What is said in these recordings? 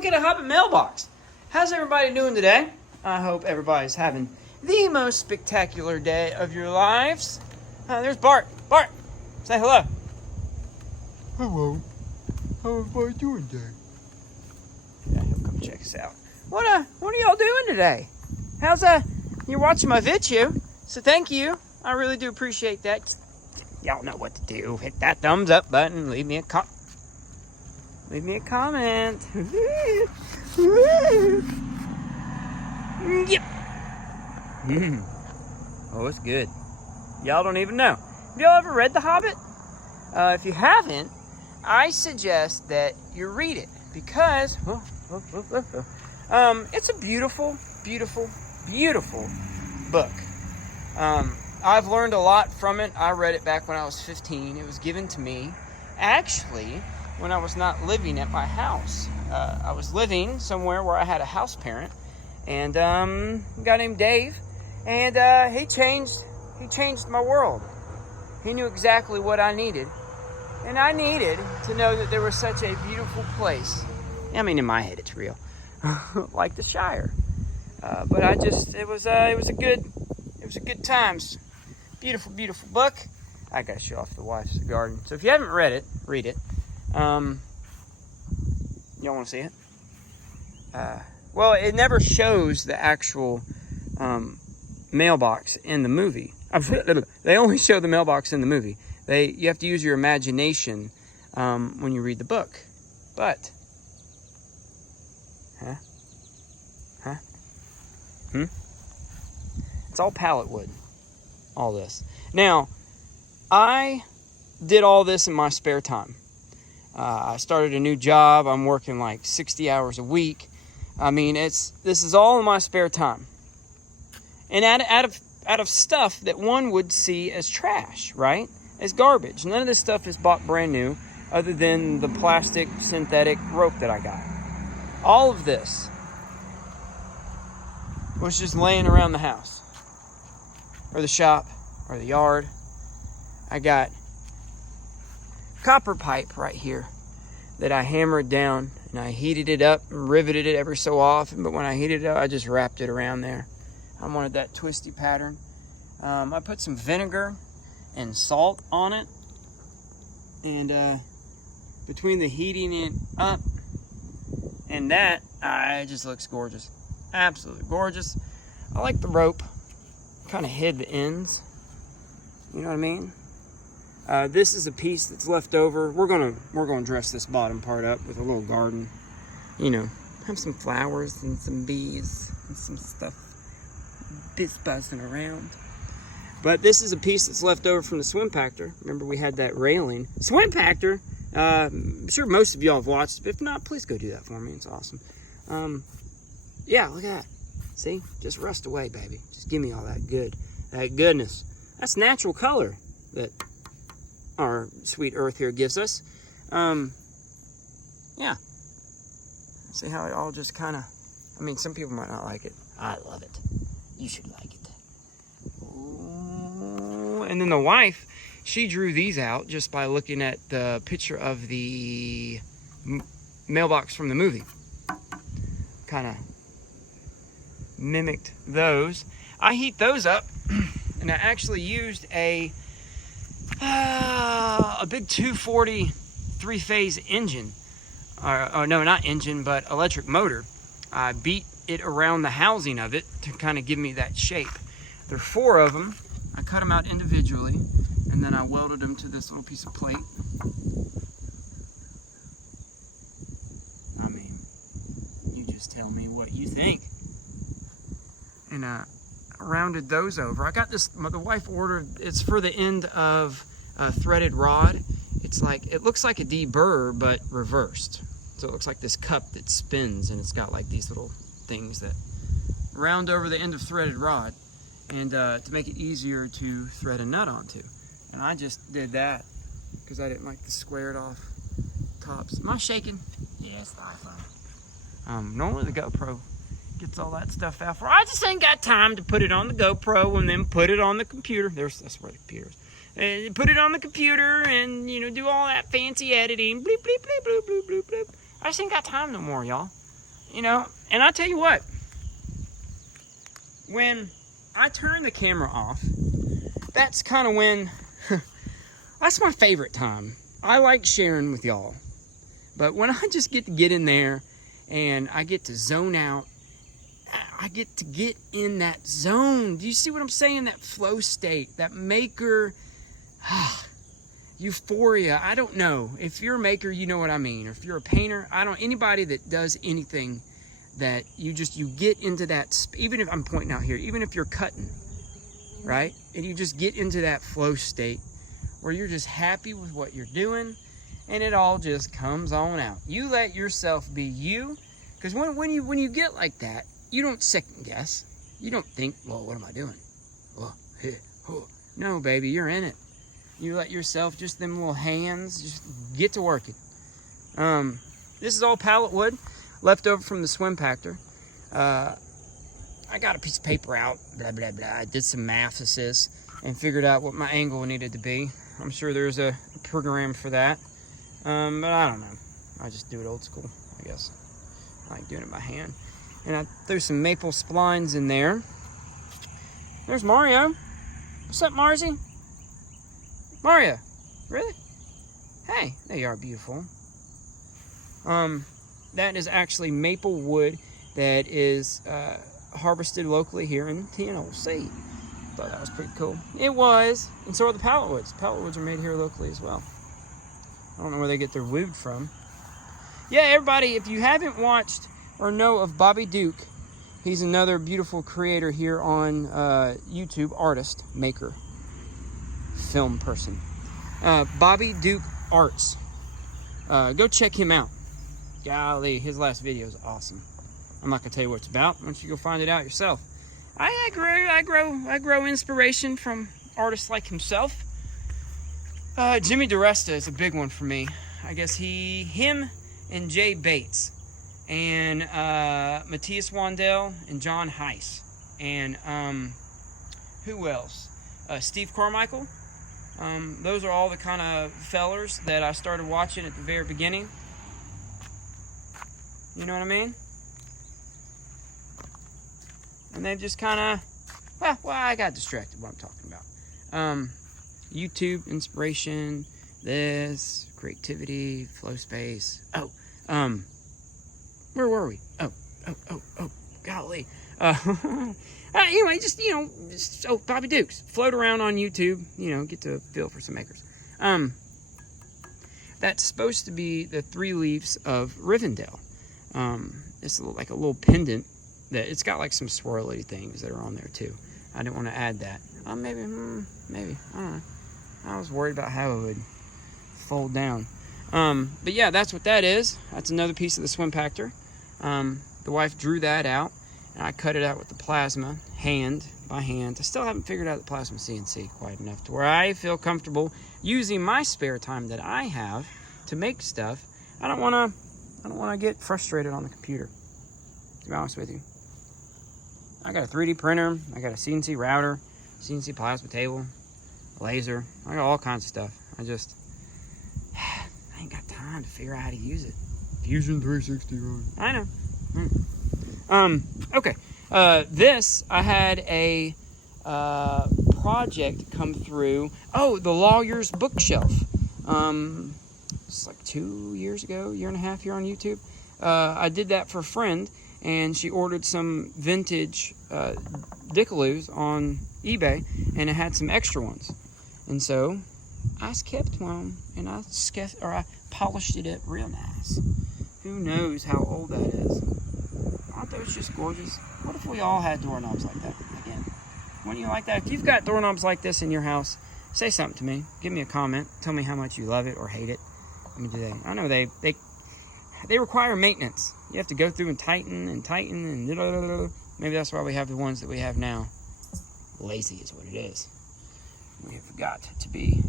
look at a Hobbit mailbox. How's everybody doing today? I hope everybody's having the most spectacular day of your lives. There's Bart. Bart, say hello. Hello. How everybody doing today? Yeah, he'll come check us out. What are y'all doing today? How's you're watching my video, so thank you. I really do appreciate that. Y'all know what to do. Hit that thumbs up button. Leave me a comment. Yep. Oh, it's good. Y'all don't even know. Have y'all ever read The Hobbit? If you haven't, I suggest that you read it because it's a beautiful, beautiful, beautiful book. I've learned a lot from it. I read it back when I was 15. It was given to me, actually, when I was not living at my house. I was living somewhere where I had a house parent, and a guy named Dave, and he changed my world. He knew exactly what I needed, and I needed to know that there was such a beautiful place. I mean, in my head, it's real, like the Shire. But it was a good times. Beautiful, beautiful book. I gotta show off the wife's garden. So if you haven't read it, read it. Y'all want to see it? Well, it never shows the actual mailbox in the movie. They only show the mailbox in the movie. You have to use your imagination when you read the book. But, it's all pallet wood. All this. Now, I did all this in my spare time. I started a new job. I'm working like 60 hours a week. I mean, this is all in my spare time. And out of stuff that one would see as trash, right? As garbage. None of this stuff is bought brand new other than the plastic synthetic rope that I got. All of this was just laying around the house. Or the shop, or the yard. I got copper pipe right here that I hammered down, and I heated it up and riveted it every so often, but when I heated it up, I just wrapped it around there. I wanted that twisty pattern. I put some vinegar and salt on it, and between the heating it up and that, it just looks gorgeous. Absolutely gorgeous. I like the rope. Kind of hid the ends. You know what I mean? This is a piece that's left over. We're gonna dress this bottom part up with a little garden. You know, have some flowers and some bees and some stuff buzzing around. But this is a piece that's left over from the swim pactor. Remember, we had that railing. Swim pactor. I'm sure most of y'all have watched it. But if not, please go do that for me. It's awesome. Yeah, look at that. See? Just rust away, baby. Just give me all that goodness. That's natural color that our sweet earth here gives us. Yeah. See how it all just kind of... I mean, some people might not like it. I love it. You should like it. Ooh. And then the wife, she drew these out just by looking at the picture of the mailbox from the movie. Kind of mimicked those. I heat those up, and I actually used a big 240 three-phase engine. No, not engine, but electric motor. I beat it around the housing of it to kind of give me that shape. There are 4 of them. I cut them out individually, and then I welded them to this little piece of plate. I mean, you just tell me what you think. And I rounded those over. I got this, the wife ordered, it's for the end of a threaded rod. It looks like a D-burr, but reversed. So it looks like this cup that spins, and it's got like these little things that round over the end of threaded rod, and to make it easier to thread a nut onto. And I just did that because I didn't like the squared off tops. Am I shaking? Yeah, it's the iPhone. Normally the GoPro gets all that stuff out for. I just ain't got time to put it on the GoPro and then put it on the computer. That's where the computer is. And put it on the computer and, do all that fancy editing. Bleep, bleep, bleep, bloop, bloop, bloop, bloop. I just ain't got time no more, y'all. You know, and I tell you what, when I turn the camera off, that's kind of when, that's my favorite time. I like sharing with y'all. But when I just get to get in there and I get to zone out, I get to get in that zone. Do you see what I'm saying? That flow state, that maker euphoria. I don't know. If you're a maker, you know what I mean. Or if you're a painter, anybody that does anything that you get into that, even if I'm pointing out here, even if you're cutting, right? And you just get into that flow state where you're just happy with what you're doing and it all just comes on out. You let yourself be you, because when you get like that, you don't second guess. You don't think, well, what am I doing? Oh, hey, oh. No, baby, you're in it. You let yourself, just them little hands, just get to working. This is all pallet wood, left over from the swim pactor. I got a piece of paper out, blah, blah, blah. I did some mathesis and figured out what my angle needed to be. I'm sure there's a program for that. But I don't know. I just do it old school, I guess. I like doing it by hand. And I threw some maple splines in there. There's Mario. What's up, Marzi? Mario, really? Hey, there you are, beautiful. That is actually maple wood that is harvested locally here in Tennessee. Thought that was pretty cool. It was, and so are the pallet woods. Pallet woods are made here locally as well. I don't know where they get their wood from. Yeah, everybody, if you haven't watched or know of Bobby Duke, he's another beautiful creator here on YouTube, artist, maker, film person. Bobby Duke Arts. Go check him out. Golly, his last video is awesome. I'm not gonna tell you what it's about. Why don't you go find it out yourself? I grow inspiration from artists like himself. Jimmy DiResta is a big one for me. I guess him and Jay Bates and Matthias Wandel and John Heiss and who else? Steve Carmichael. Those are all the kind of fellers that I started watching at the very beginning. You know what I mean? And they just kind of, well, I got distracted what I'm talking about. YouTube, inspiration, this, creativity, flow space. Where were we? Golly. Anyway, Bobby Dukes. Float around on YouTube, get to feel for some makers. That's supposed to be the 3 leaves of Rivendell. It's like a little pendant that it's got like some swirly things that are on there too. I didn't want to add that. Maybe, I don't know. I was worried about how it would fold down. But yeah, that's what that is. That's another piece of the swim pactor. The wife drew that out, and I cut it out with the plasma, hand by hand. I still haven't figured out the plasma CNC quite enough to where I feel comfortable using my spare time that I have to make stuff. I don't want to get frustrated on the computer, to be honest with you. I got a 3D printer, I got a CNC router, CNC plasma table, laser. I got all kinds of stuff. I ain't got time to figure out how to use it. Fusion 360, right? I know. Okay. This, I had a project come through. Oh, the Lawyer's Bookshelf. It's like 2 years ago, year and a half here on YouTube. I did that for a friend, and she ordered some vintage Dickaloos on eBay, and it had some extra ones. And so I kept one, and I polished it up real nice. Who knows how old that is? Aren't those just gorgeous? What if we all had doorknobs like that again? Wouldn't you like that? If you've got doorknobs like this in your house, say something to me. Give me a comment. Tell me how much you love it or hate it. Let me do that. I know they require maintenance. You have to go through and tighten and maybe that's why we have the ones that we have now. Lazy is what it is. We have got to be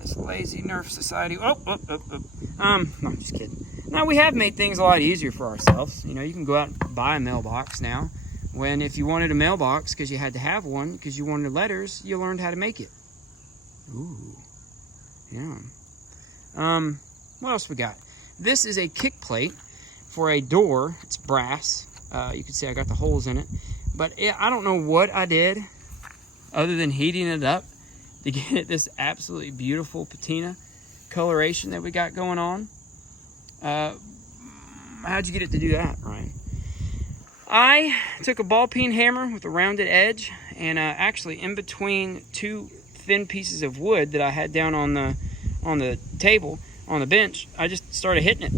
this lazy nerf society. No, I'm just kidding. Now, we have made things a lot easier for ourselves. You can go out and buy a mailbox now. When if you wanted a mailbox because you had to have one because you wanted letters, you learned how to make it. Ooh. Yeah. What else we got? This is a kick plate for a door. It's brass. You can see I got the holes in it. But I don't know what I did other than heating it up to get it this absolutely beautiful patina coloration that we got going on. How'd you get it to do that, Ryan? I took a ball peen hammer with a rounded edge, and actually in between two thin pieces of wood that I had down on the table, on the bench, I just started hitting it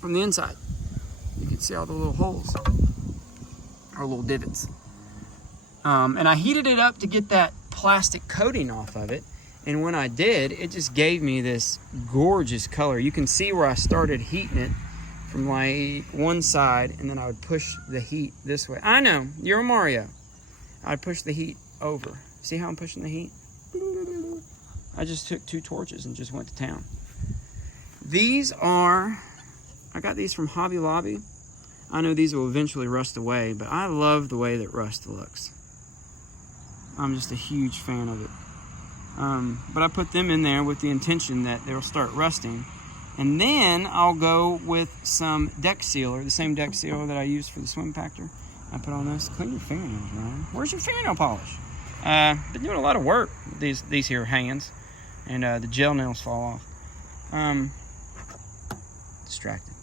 from the inside. You can see all the little holes, or little divots. And I heated it up to get that plastic coating off of it. And when I did, it just gave me this gorgeous color. You can see where I started heating it from like one side, and then I would push the heat this way. I know, you're a Mario. I'd push the heat over. See how I'm pushing the heat? I just took 2 torches and just went to town. These are, I got these from Hobby Lobby. I know these will eventually rust away, but I love the way that rust looks. I'm just a huge fan of it. But I put them in there with the intention that they'll start rusting. And then I'll go with some deck sealer, the same deck sealer that I used for the swim factor. I put on this. Clean your fingernails, Ryan. Where's your fingernail polish? Been doing a lot of work with these here hands, and the gel nails fall off. Distracted.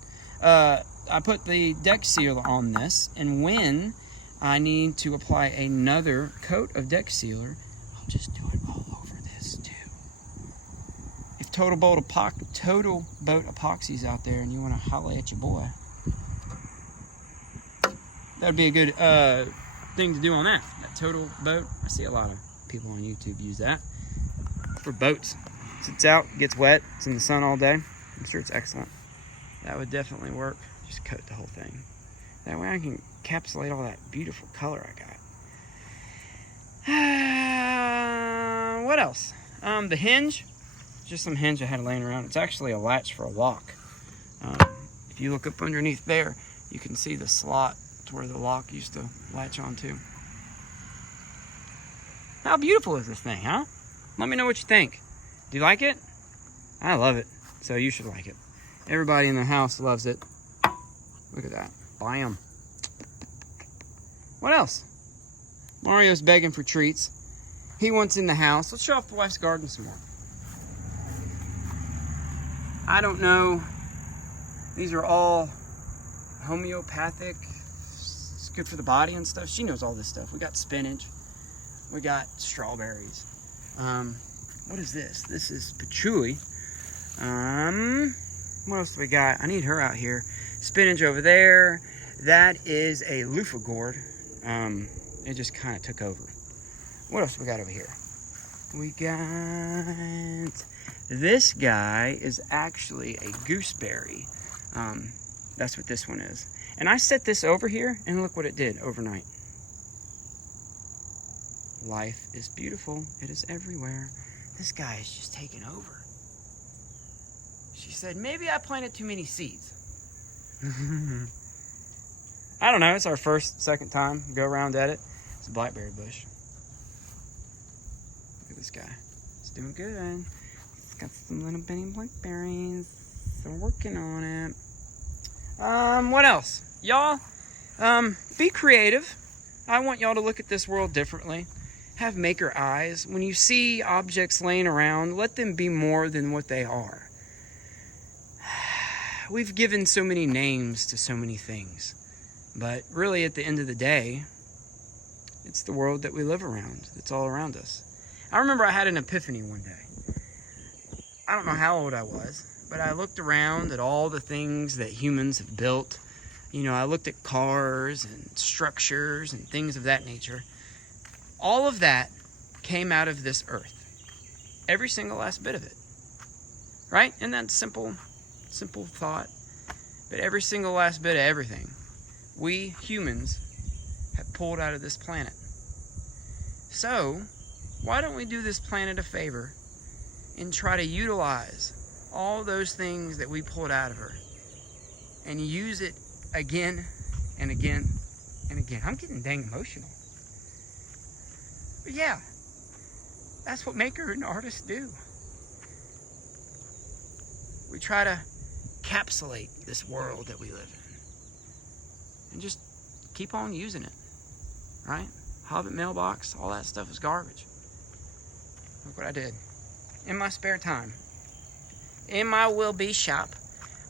I put the deck sealer on this, and when I need to apply another coat of deck sealer, I'll just do it all over this too. If Total Boat Epoxy's out there and you want to holler at your boy, that'd be a good thing to do on that Total Boat. I see a lot of people on YouTube use that for boats. Sits out, gets wet, it's in the sun all day. I'm sure it's excellent. That would definitely work. Just coat the whole thing. That way I can encapsulate all that beautiful color I got. What else? The hinge. Just some hinge I had laying around. It's actually a latch for a lock. If you look up underneath there, you can see the slot to where the lock used to latch onto. How beautiful is this thing, huh? Let me know what you think. Do you like it? I love it, so you should like it. Everybody in the house loves it. Look at that. Bam. What else? Mario's begging for treats. He wants in the house. Let's show off the wife's garden some more. I don't know. These are all homeopathic. It's good for the body and stuff. She knows all this stuff. We got spinach. We got strawberries. What is this? This is patchouli. What else do we got? I need her out here. Spinach over there. That is a loofah gourd. It just kind of took over. What else we got over here? We got... This guy is actually a gooseberry. That's what this one is. And I set this over here, and look what it did overnight. Life is beautiful. It is everywhere. This guy is just taking over. She said, maybe I planted too many seeds. I don't know. It's our second time go around at it. It's a blackberry bush. Look at this guy. It's doing good. It's got some little bitty blackberries. So we're working on it. What else? Y'all, be creative. I want y'all to look at this world differently. Have maker eyes. When you see objects laying around, let them be more than what they are. We've given so many names to so many things. But really, at the end of the day, it's the world that we live around. It's all around us. I remember I had an epiphany one day. I don't know how old I was, but I looked around at all the things that humans have built. You know, I looked at cars and structures and things of that nature. All of that came out of this earth. Every single last bit of it. Right? Isn't that simple thought? But every single last bit of everything, we humans have pulled out of this planet. So, why don't we do this planet a favor and try to utilize all those things that we pulled out of her and use it again and again and again. I'm getting dang emotional. But yeah, that's what maker and artists do. We try to encapsulate this world that we live in. And just keep on using it, right? Hobbit Mailbox, all that stuff is garbage. Look what I did. In my spare time. In my will-be shop.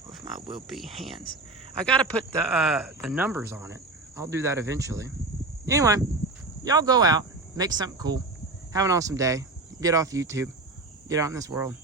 With my will-be hands. I gotta put the numbers on it. I'll do that eventually. Anyway, y'all go out, make something cool, have an awesome day, get off YouTube, get out in this world.